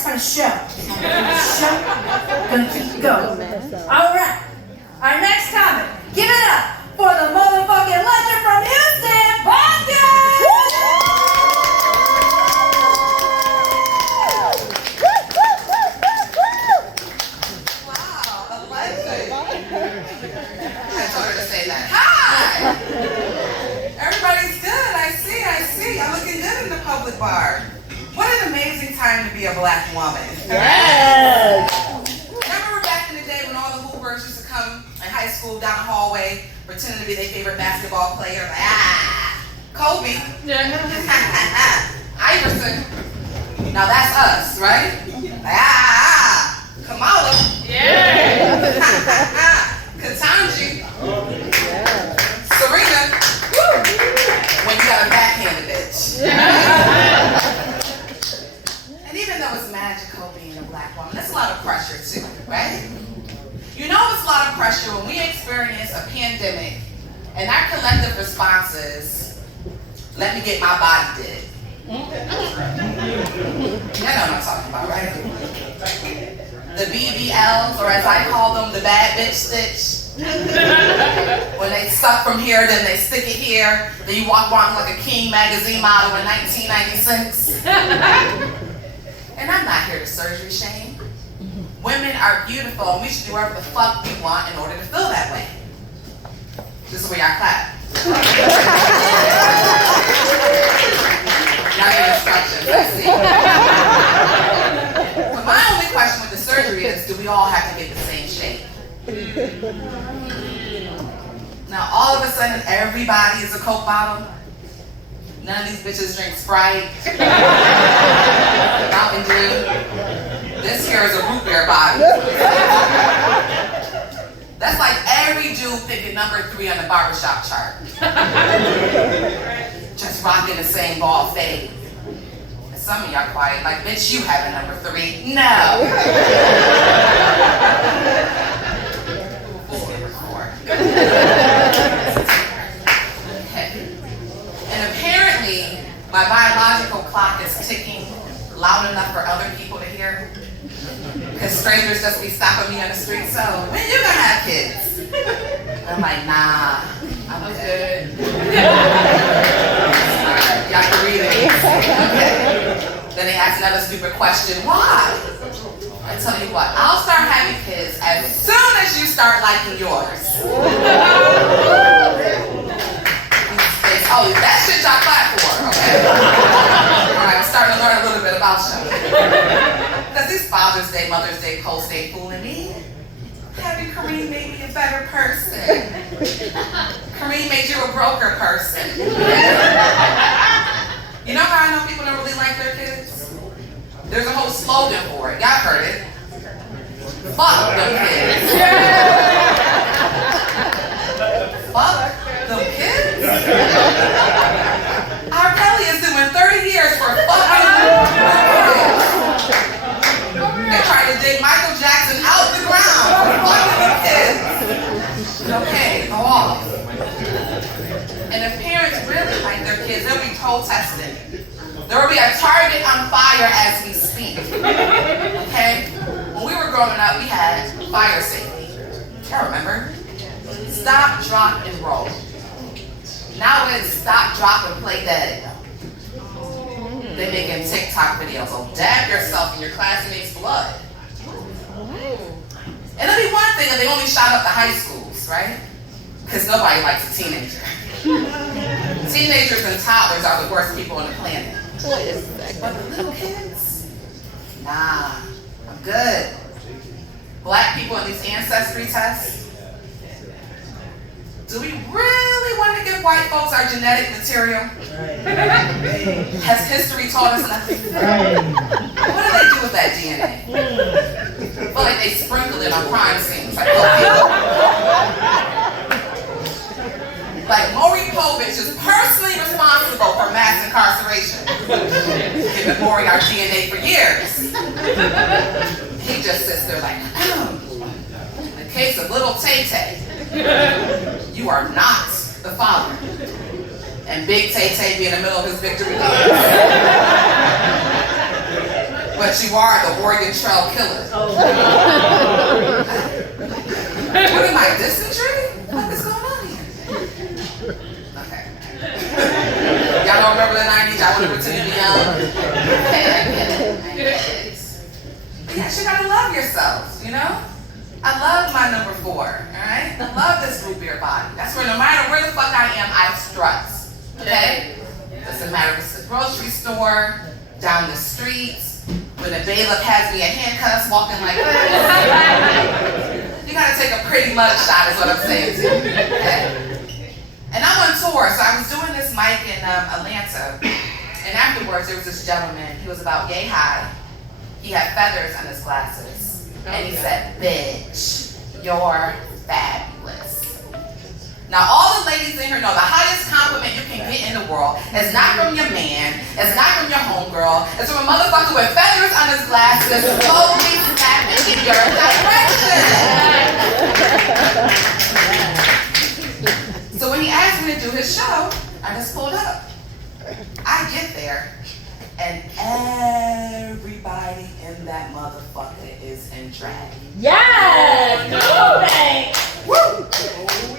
It's for the show. Gonna keep it going. All right. Our next comment. Give it up for the motherfucking legend from Houston, Podcast. Wow, a legend. I told her to say that. Hi. Everybody's good. I see. I'm looking good in the public bar. What an amazing time to be a black woman. Yes. Remember back in the day when all the hoopers used to come in high school down the hallway pretending to be their favorite basketball player? Like, Kobe. Iverson. Now that's us, right? Kamala. Yeah. Katanji. Serena. When you got a backhanded bitch. And even though it's magical being a black woman, that's a lot of pressure too, right? You know it's a lot of pressure when we experience a pandemic and our collective response is, let me get my body did. Y'all know what I'm talking about, right? The BBLs, or as I call them, the bad bitch stitch. When they suck from here, then they stick it here. Then you walk around like a King magazine model in 1996. And I'm not here to surgery shame. Women are beautiful, and we should do whatever the fuck we want in order to feel that way. This is where y'all clap. Y'all get instructions, I see. But my only question with the surgery is, do we all have to get the same shape? Now all of a sudden, everybody is a Coke bottle. None of these bitches drink Sprite, Mountain Dew. This here is a root beer body. That's like every dude picking number 3 on the barbershop chart. Just rocking the same ball fade. And some of y'all quiet, like, bitch, you have a number 3. No. And apparently, my biological clock is ticking loud enough for other people to hear. Because strangers just be stopping me on the street. So, when you gonna have kids? I'm like, nah, I'm good. Alright, y'all can read it. Okay. Then they ask another stupid question, why? I tell you what, I'll start having kids as soon as you start liking yours. Oh, that shit y'all clap for, okay? Alright, I'm starting to learn a little bit about you. Because these Father's Day, Mother's Day posts, they fooling me. Having Kareem made me a better person. Kareem made you a broker person. You know how I know people don't really like their kids? There's a whole slogan for it. Y'all heard it. Fuck them kids. Fuck them kids? R. Kelly is doing 30 years for fucking kids. They tried to dig Michael Jackson out the ground for fucking kids. Okay, go off. And if parents really like their kids, they'll be toe tested. There will be a target on fire as we speak. Okay? When we were growing up, we had fire safety. I remember. Stop, drop, and roll. Now it's stop, drop, and play dead. They're making TikTok videos. Oh, dab yourself in your classmate's blood. And it'll be one thing if they only shot up the high schools, right? Because nobody likes a teenager. Teenagers and toddlers are the worst people on the planet. But the little kids? Nah, I'm good. Black people in these ancestry tests? Do we really want to give white folks our genetic material? Has history taught us nothing? What do they do with that DNA? I feel like they sprinkle it on crime scenes. Like Maury Povich is personally responsible for mass incarceration. Giving Maury our DNA for years. He just sits there like, in the case of little Tay-Tay, you are not the father. And Big Tay-Tay be in the middle of his victory dance. With but you are the Oregon Trail Killer. What am I, dysentery? What is going on here? Okay. Y'all don't remember the 90s? Y'all want to pretend to be young? Okay, I get it. Yes, you gotta love yourselves, you know? I love my number 4, all right? I love this root beer body. That's where no matter where the fuck I am, I strut, okay? Doesn't matter if it's the grocery store, down the street, when the bailiff has me in handcuffs walking like this. You gotta take a pretty mug shot is what I'm saying to you, okay? And I'm on tour, so I was doing this mic in Atlanta, and afterwards there was this gentleman, he was about yay high. He had feathers on his glasses. And he said, bitch, you're fabulous. Now all the ladies in here know the highest compliment you can get in the world is not from your man, it's not from your homegirl, it's from a motherfucker with feathers on his glasses slowly snapping in your direction. So when he asked me to do his show, I just pulled up. I get there. And everybody in that motherfucker is in drag. Yes! Go, babe! Woo! Oh,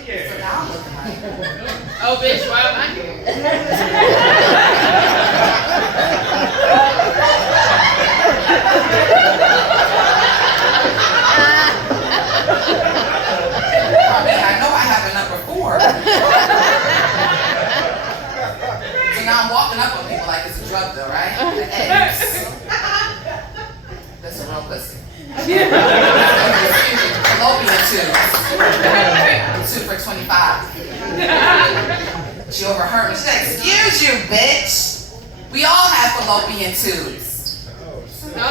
yeah. So now I'm looking like, Oh, bitch, why am I here? I mean, I know I have a number 4. So now I'm walking up on people like it's a drug deal, right? That's a real pussy. Fallopian tubes. 2 for $25. She overheard me. She said, excuse you, bitch. We all have fallopian tubes. No.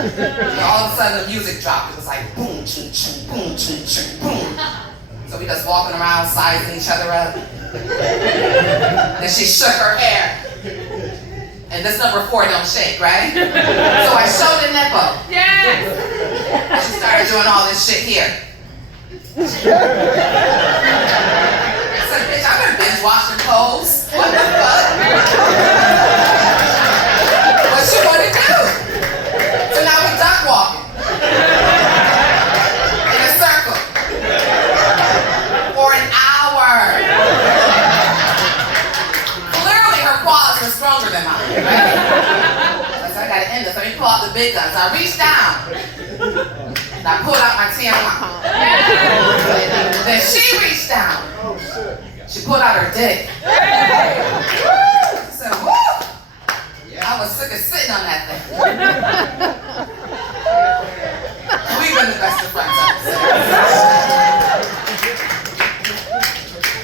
And all of a sudden the music dropped. It was like boom, ching, ching, boom, ching, ching, boom. So we just walking around sizing each other up. Then she shook her hair. And this number 4 don't shake, right? So I showed the nipple. Yes! And she started doing all this shit here. I said, bitch, I've been binge watching clothes. What the fuck? What you want to do? So now we duck walking. In a circle. For an hour. Clearly her quads are stronger than mine, right? So I gotta end this. Let me pull out the big guns. I reached down. And I pulled out my tampon. Then she reached down. She pulled out her dick. She said, woo! I was sick of sitting on that thing. We've been the best of friends ever since.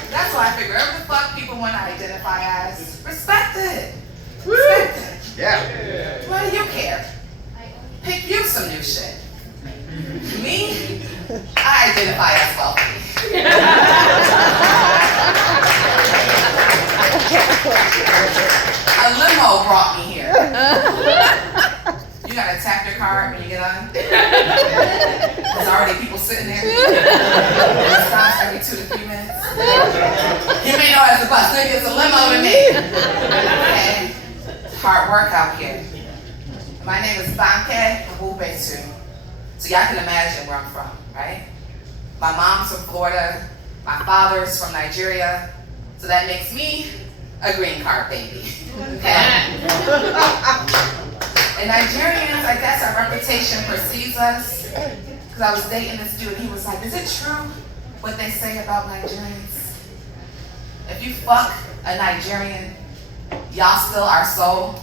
That's why I figure whatever the fuck people want to identify as, respect it. Respect it. Yeah. Why do you care? Pick you some new shit. Me? I identify as wealthy. A limo brought me here. You gotta tap your card when you get on. There's already people sitting there. It stops every 2 to 3 minutes. You may know it as a bus. Nigga, it's a limo to me. Okay. Hard work out here. My name is Banke Abubetu. So y'all can imagine where I'm from, right? My mom's from Florida. My father's from Nigeria. So that makes me a green card baby. Okay? And Nigerians, I guess our reputation precedes us. Because I was dating this dude and he was like, is it true what they say about Nigerians? If you fuck a Nigerian, y'all steal our soul.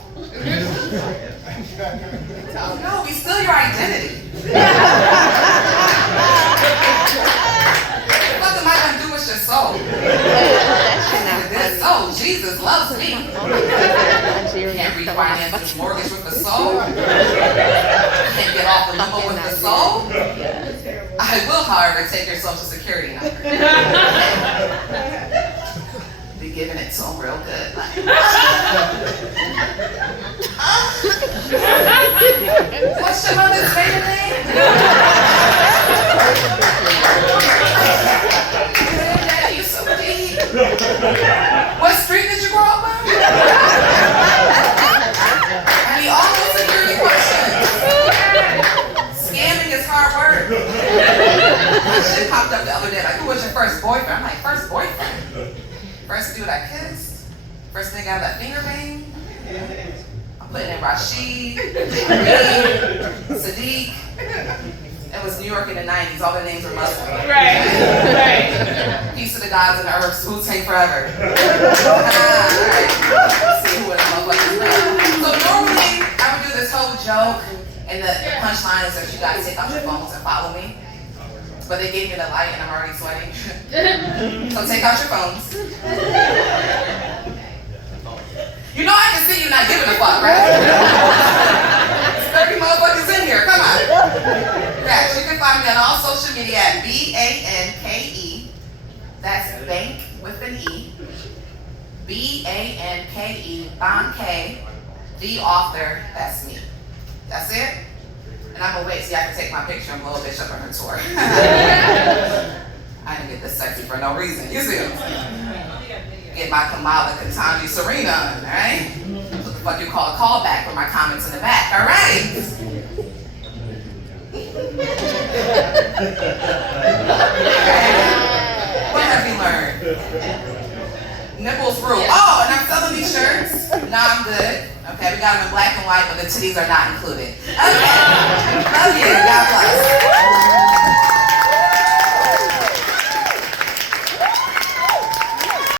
Oh no, we steal your identity. What am I gonna do with your soul? Oh, Jesus loves me. Can't refinance this mortgage with the soul. Can't get off the limbo with the soul. I will, however, take your social security number. Be giving it to him real good. What's your mother's maiden name? Daddy, you so deep. What street did you grow up on? I need take out that finger bang. I'm putting in Rashid, Reed, Sadiq. It was New York in the 90s. All their names were Muslim. Right. Peace to the gods and the earth. Who take forever? Alright. Let's see who the motherfuckers know. So normally I would do this whole joke, and the punchline is that you guys take out your phones and follow me. But they gave me the light and I'm already sweating. So take out your phones. You know I can see you not giving a fuck, right? There's 30 motherfuckers in here, come on. Yes, you can find me on all social media at BANKE. That's bank with an E. BANKE, Banke, the author, that's me. That's it? And I'm gonna wait so y'all can take my picture and blow a bitch up on her tour. I didn't get this sexy for no reason. You see what I'm saying? Get my Kamala Katanji Serena on, alright? What the fuck you call a callback with my comments in the back, alright? What have you learned? Nipples rule. Oh, and I'm selling these shirts. Nah, I'm good. Okay, we got them in black and white, but the titties are not included. Okay. Love you. God bless.